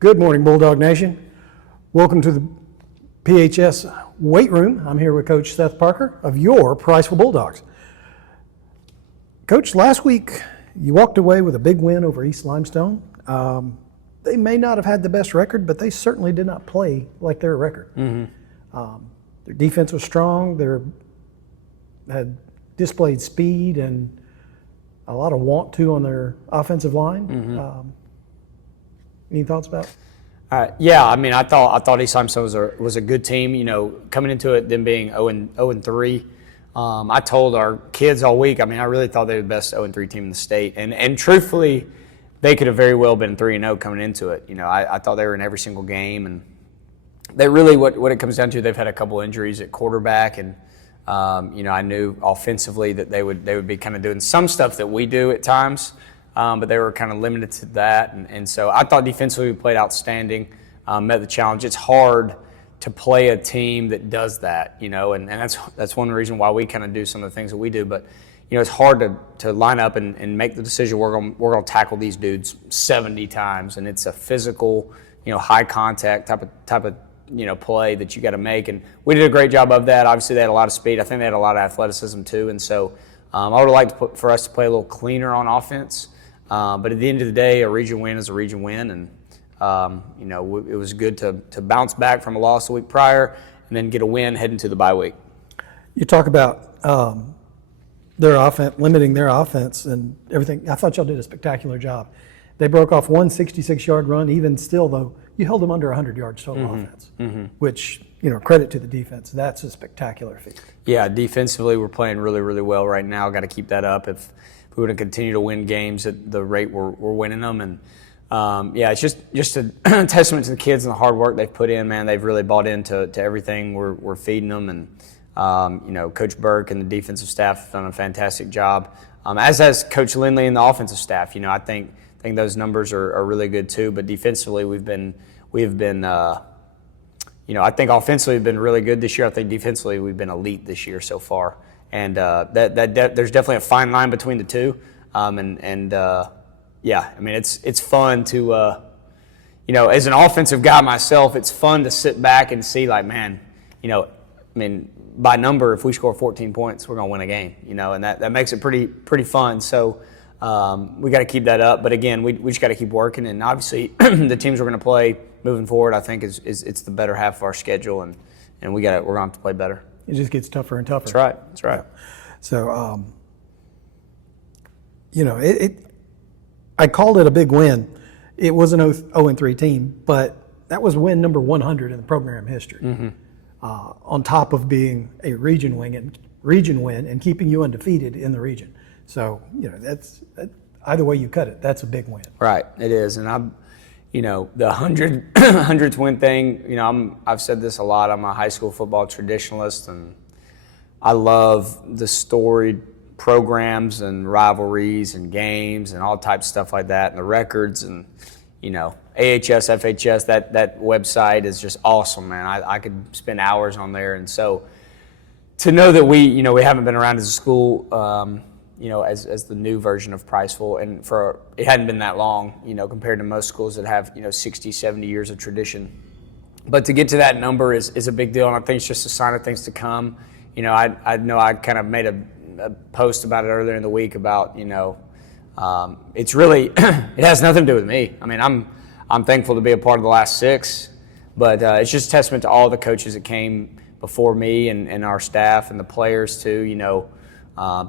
Good morning, Bulldog Nation. Welcome to the PHS Weight Room. I'm here with Coach Seth Parker of your Priceville Bulldogs. Coach, last week you walked away with a big win over East Limestone. They may not have had the best record, but they certainly did not play like their record. Their defense was strong. They had displayed speed and a lot of want to on their offensive line. Any thoughts about it? Yeah, I mean, I thought East Limestone was a good team. You know, coming into it, them being 0-3. I told our kids all week. I mean, I really thought they were the best 0-3 team in the state, and truthfully, they could have very well been 3-0 coming into it. You know, I thought they were in every single game, and they really what it comes down to. They've had a couple injuries at quarterback, and you know, I knew offensively that they would be kind of doing some stuff that we do at times. But they were kind of limited to that. And so I thought defensively we played outstanding, met the challenge. It's hard to play a team that does that, you know, and that's one reason why we kind of do some of the things that we do. But, you know, it's hard to line up and make the decision we're going to tackle these dudes 70 times. And it's a physical, you know, high contact type of you know, play that you got to make. And we did a great job of that. Obviously, they had a lot of speed. I think they had a lot of athleticism too. And so I would have liked for us to play a little cleaner on offense. But at the end of the day, a region win is a region win, and you know, it was good to bounce back from a loss the week prior and then get a win heading to the bye week. You talk about their offense, limiting their offense and everything. I thought y'all did a spectacular job. They broke off one 66-yard run. Even still, though, you held them under 100 yards total offense, which, you know, credit to the defense. That's a spectacular feat. Yeah, defensively, we're playing really, really well right now. Got to keep that up if we want to continue to win games at the rate we're winning them. And yeah, it's just a testament to the kids and the hard work they've put in. Man, they've really bought into everything we're feeding them. And you know, Coach Burke and the defensive staff have done a fantastic job, as has Coach Lindley and the offensive staff. You know, I think those numbers are really good too. But defensively, we've been you know, I think offensively we've been really good this year. I think defensively we've been elite this year so far. And there's definitely a fine line between the two. Yeah, I mean, it's fun to, you know, as an offensive guy myself, it's fun to sit back and see, like, man, you know, I mean, by number, if we score 14 points, we're going to win a game, you know, and that makes it pretty fun. So we got to keep that up. But again, we just got to keep working. And obviously, the teams we're going to play moving forward, I think, is it's the better half of our schedule, and we're going to have to play better. It just gets tougher and tougher. That's right. So, you know, I called it a big win. It was an 0-3 team, but that was win number 100 in the program history. On top of being a region win and keeping you undefeated in the region. So, you know, that's either way you cut it, that's a big win. Right, it is. And you know, the 100th win thing, you know, I've said this a lot. I'm a high school football traditionalist, and I love the storied programs and rivalries and games and all types of stuff like that, and the records, and, you know, AHS, FHS, that website is just awesome, man. I could spend hours on there. And so to know that we haven't been around as a school, you know, as the new version of Priceville, and it hadn't been that long, you know, compared to most schools that have, you know, 60, 70 years of tradition. But to get to that number is a big deal, and I think it's just a sign of things to come. You know, I know I kind of made a post about it earlier in the week about, you know, it's really it has nothing to do with me. I mean, I'm thankful to be a part of the last 6, but it's just a testament to all the coaches that came before me and our staff and the players too. You know.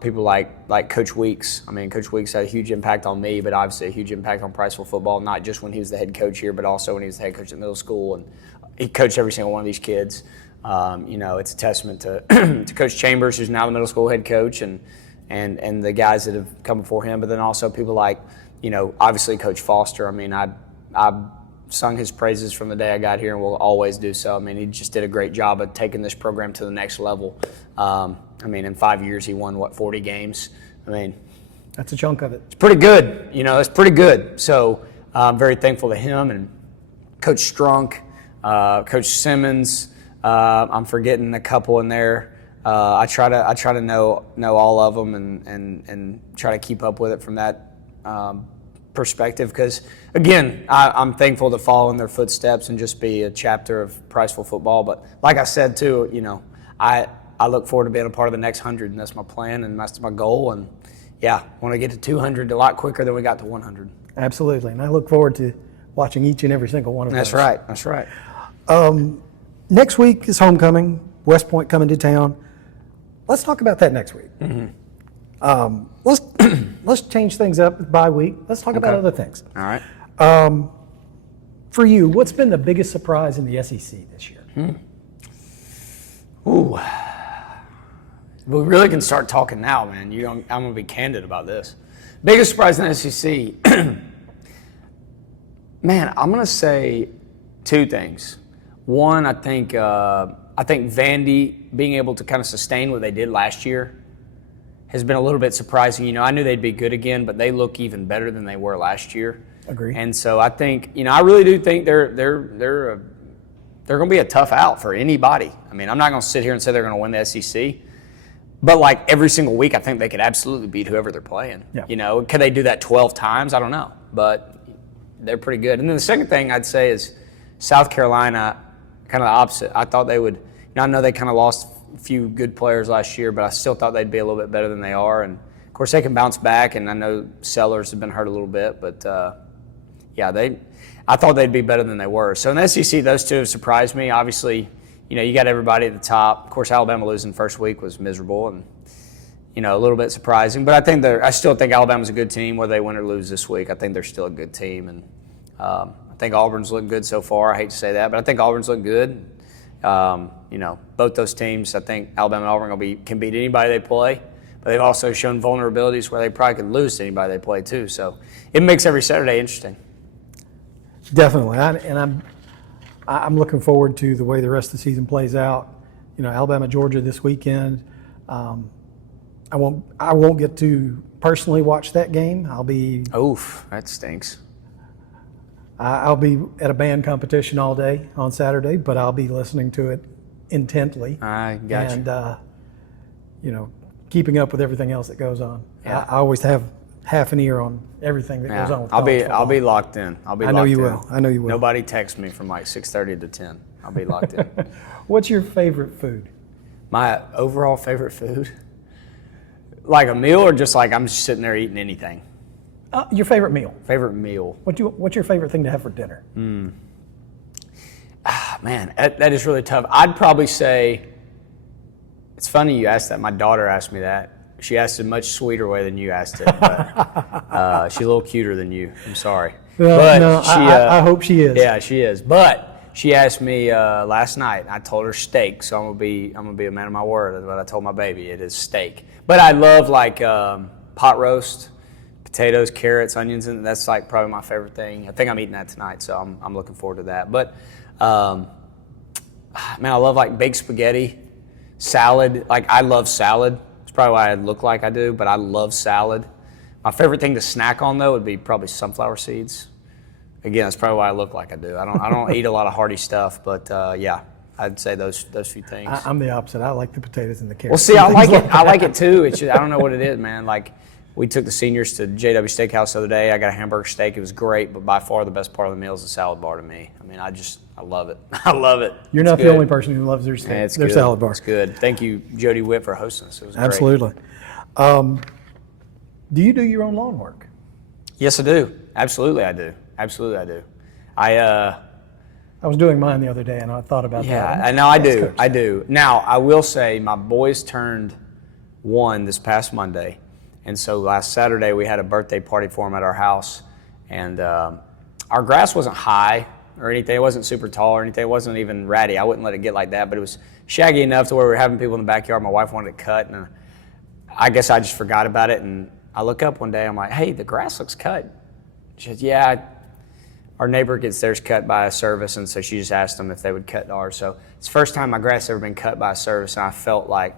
People like Coach Weeks. I mean, Coach Weeks had a huge impact on me, but obviously a huge impact on Priceville football, not just when he was the head coach here, but also when he was the head coach at middle school. And he coached every single one of these kids. You know, it's a testament to, to Coach Chambers, who's now the middle school head coach, and the guys that have come before him, but then also people like, you know, obviously Coach Foster. I mean, I've sung his praises from the day I got here and will always do so. I mean, he just did a great job of taking this program to the next level. I mean, in 5 years, he won, 40 games? I mean, that's a chunk of it. It's pretty good. You know, it's pretty good. So I'm very thankful to him and Coach Strunk, Coach Simmons. I'm forgetting a couple in there. I try to know all of them and try to keep up with it from that perspective because, again, I'm thankful to follow in their footsteps and just be a chapter of Priceville football. But like I said, too, I look forward to being a part of the next 100, and that's my plan, and that's my goal. And, yeah, want to get to 200 a lot quicker than we got to 100. Absolutely, and I look forward to watching each and every single one of those. That's right. Next week is homecoming, West Point coming to town. Let's talk about that next week. Let's change things up by week. Let's talk about other things. All right. For you, what's been the biggest surprise in the SEC this year? Ooh. We really can start talking now, man. I'm going to be candid about this. Biggest surprise in the SEC. Man, I'm going to say two things. One, I think Vandy being able to kind of sustain what they did last year has been a little bit surprising. I knew they'd be good again, but they look even better than they were last year. Agree. And so I think, I really do think they're going to be a tough out for anybody. I mean, I'm not going to sit here and say they're going to win the SEC, but like every single week, I think they could absolutely beat whoever they're playing. Yeah. Could they do that 12 times? I don't know, but they're pretty good. And then the second thing I'd say is South Carolina, kind of the opposite. I thought they would. I know they kind of lost a few good players last year, but I still thought they'd be a little bit better than they are. And of course, they can bounce back. And I know Sellers have been hurt a little bit, but I thought they'd be better than they were. So in the SEC, those two have surprised me. Obviously, you got everybody at the top. Of course, Alabama losing the first week was miserable and a little bit surprising. But I still think Alabama's a good team, whether they win or lose this week. I think they're still a good team, and I think Auburn's looked good so far. I hate to say that, but I think Auburn's looked good. Both those teams, I think Alabama and Auburn can beat anybody they play, but they've also shown vulnerabilities where they probably could lose to anybody they play too. So it makes every Saturday interesting. Definitely, I'm looking forward to the way the rest of the season plays out. Alabama, Georgia this weekend. I won't get to personally watch that game. Oof, that stinks. I'll be at a band competition all day on Saturday, but I'll be listening to it intently. I got you. Keeping up with everything else that goes on. Yeah. I always have half an ear on everything that goes on with college football. I'll be locked in. I know you will. Nobody texts me from like 6:30 to 10. I'll be locked in. What's your favorite food? My overall favorite food? Like a meal or just like I'm just sitting there eating anything? Your favorite meal. Favorite meal. What's your favorite thing to have for dinner? Man, that is really tough. I'd probably say, it's funny you asked that. My daughter asked me that. She asked it a much sweeter way than you asked it. But, she's a little cuter than you. I'm sorry. I hope she is. Yeah, she is. But she asked me last night. I told her steak, so I'm gonna be a man of my word. That's what I told my baby. It is steak. But I love like pot roast, potatoes, carrots, onions, and that's like probably my favorite thing. I think I'm eating that tonight, so I'm looking forward to that. But man, I love like baked spaghetti, salad. Like I love salad. It's probably why I look like I do, but I love salad. My favorite thing to snack on though would be probably sunflower seeds. Again, that's probably why I look like I do. I don't eat a lot of hearty stuff, but yeah, I'd say those few things. I'm the opposite. I like the potatoes and the carrots. Well, see, I like it. I like it too. It's just, I don't know what it is, man. Like we took the seniors to JW Steakhouse the other day. I got a hamburger steak. It was great, but by far the best part of the meal is the salad bar to me. I mean, I love it. I love it. You're not the only person who loves their salad bar. It's good. Thank you, Jody Witt, for hosting us. It was great. Absolutely. Do you do your own lawn work? Yes, I do. Absolutely, I do. I was doing mine the other day, and I thought about that. Yeah, I know I do. I do. Now, I will say my boys turned 1 this past Monday, and so last Saturday we had a birthday party for them at our house, and our grass wasn't high or anything. It wasn't super tall or anything. It wasn't even ratty. I wouldn't let it get like that, but it was shaggy enough to where we were having people in the backyard. My wife wanted it cut, and I guess I just forgot about it, and I look up one day. I'm like, hey, the grass looks cut. She said, yeah, our neighbor gets theirs cut by a service, and so she just asked them if they would cut ours. So it's the first time my grass ever been cut by a service, and I felt like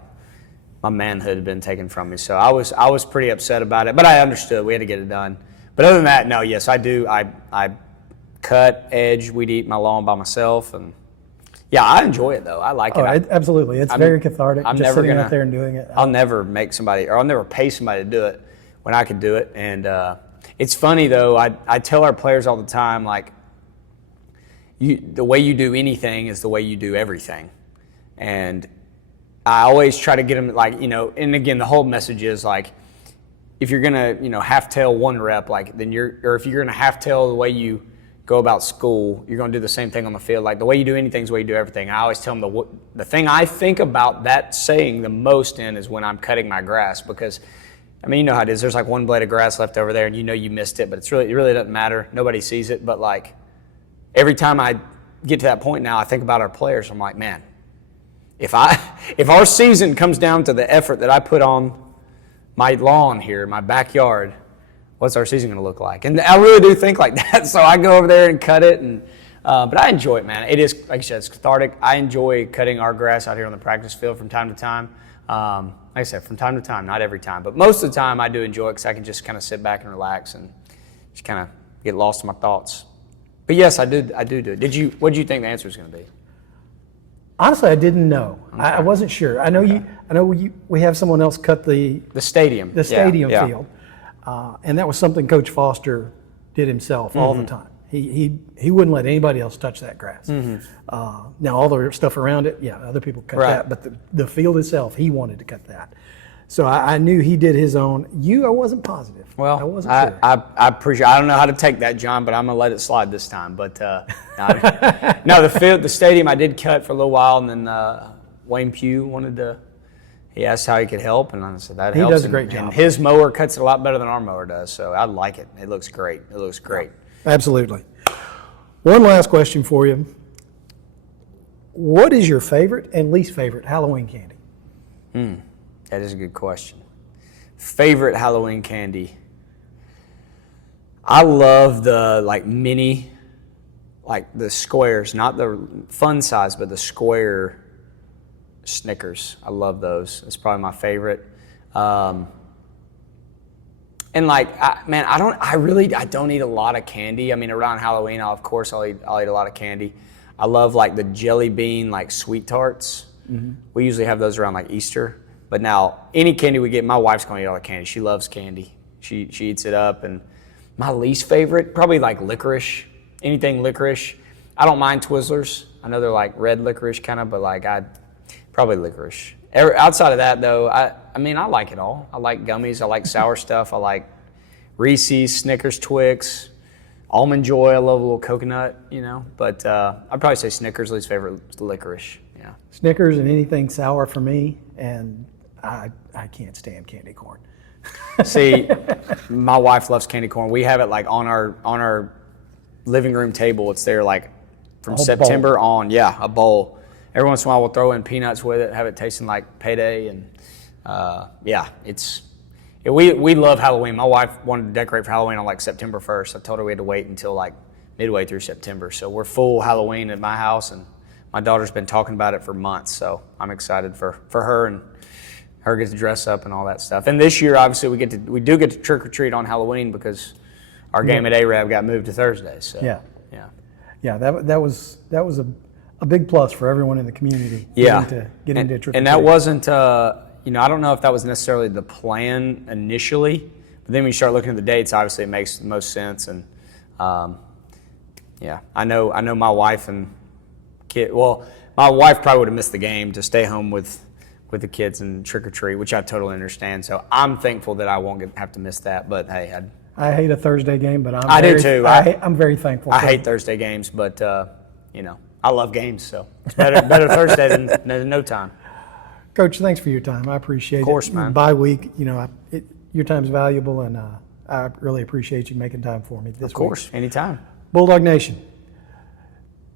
my manhood had been taken from me. So I was pretty upset about it, but I understood. We had to get it done. But other than that, no, yes, I do. I cut, edge, weed eat my lawn by myself, and yeah, I enjoy it though. I like it. Absolutely. It's very cathartic. I'm just never sitting out there and doing it. I'll never make somebody, or I'll never pay somebody to do it when I could do it. And It's funny though. I tell our players all the time, like, the way you do anything is the way you do everything, and I always try to get them, like, and again, the whole message is like, if you're gonna half tail one rep, like, then or if you're gonna half tail the way you go about school, you're gonna do the same thing on the field. Like, the way you do anything is the way you do everything. I always tell them the thing I think about that saying the most in is when I'm cutting my grass, because you know how it is. There's like one blade of grass left over there, and you missed it, but it really doesn't matter. Nobody sees it. But like, every time I get to that point now, I think about our players. I'm like, man, if our season comes down to the effort that I put on my lawn here, my backyard, what's our season going to look like? And I really do think like that. So I go over there and cut it, and but I enjoy it, man. It is, like I said, it's cathartic. I enjoy cutting our grass out here on the practice field from time to time. Like I said, from time to time, not every time, but most of the time I do enjoy it because I can just kind of sit back and relax and just kind of get lost in my thoughts. But yes, I do it. What did you think the answer was going to be? Honestly, I didn't know. Okay. I wasn't sure. I know we have someone else cut the stadium. The stadium field, and that was something Coach Foster did himself all the time. He wouldn't let anybody else touch that grass. Now all the stuff around it, other people cut that, but the field itself, he wanted to cut that. So I knew he did his own. I wasn't positive. Well, I wasn't sure. I appreciate. I don't know how to take that, John, but I'm gonna let it slide this time. But no, the stadium I did cut for a little while, and then Wayne Pugh he asked how he could help, and I said that helps. He does a great job. And his mower cuts it a lot better than our mower does, so I like it. It looks great. Absolutely. One last question for you. What is your favorite and least favorite Halloween candy? That is a good question. Favorite Halloween candy? I love the mini, the squares, not the fun size, but the square Snickers. I love those. It's probably my favorite. And I don't eat a lot of candy. Around Halloween, I'll eat a lot of candy. I love the jelly bean, sweet tarts. We usually have those around Easter. But now any candy we get, my wife's gonna eat all the candy. She loves candy. She eats it up. And my least favorite, probably licorice. Anything licorice. I don't mind Twizzlers. I know they're red licorice kind of, but probably licorice. Outside of that, though, I like it all. I like gummies. I like sour stuff. I like Reese's, Snickers, Twix, Almond Joy. I love a little coconut, But I'd probably say Snickers, least favorite is the licorice. Yeah. Snickers and anything sour for me, and I can't stand candy corn. See, my wife loves candy corn. We have it on our living room table. It's there from September on. Yeah, a bowl. Every once in a while, we'll throw in peanuts with it, have it tasting like payday, and we love Halloween. My wife wanted to decorate for Halloween on September 1st. I told her we had to wait until midway through September. So we're full Halloween at my house, and my daughter's been talking about it for months. So I'm excited for her, and her get to dress up and all that stuff. And this year, obviously, we do get to trick or treat on Halloween because our game at Arab got moved to Thursday. So that was a big plus for everyone in the community. Yeah, getting to trick or treat. And that wasn't, I don't know if that was necessarily the plan initially, but then when you start looking at the dates, obviously it makes the most sense. And I know my wife and kid. Well, my wife probably would have missed the game to stay home with the kids and trick or treat, which I totally understand. So I'm thankful that I won't have to miss that. But hey, I hate a Thursday game, but I do too. I'm very thankful. I hate Thursday games, but I love games, so it's better Thursday than no time. Coach, thanks for your time. I appreciate it. Of course, man. Bye week, your time's valuable, and I really appreciate you making time for me this week. Of course, anytime. Bulldog Nation,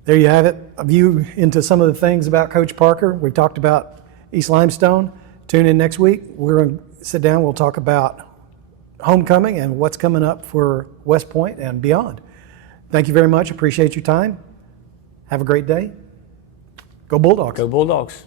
there you have it. A view into some of the things about Coach Parker. We've talked about East Limestone. Tune in next week. We're going to sit down. We'll talk about homecoming and what's coming up for West Point and beyond. Thank you very much. Appreciate your time. Have a great day. Go Bulldogs. Go Bulldogs.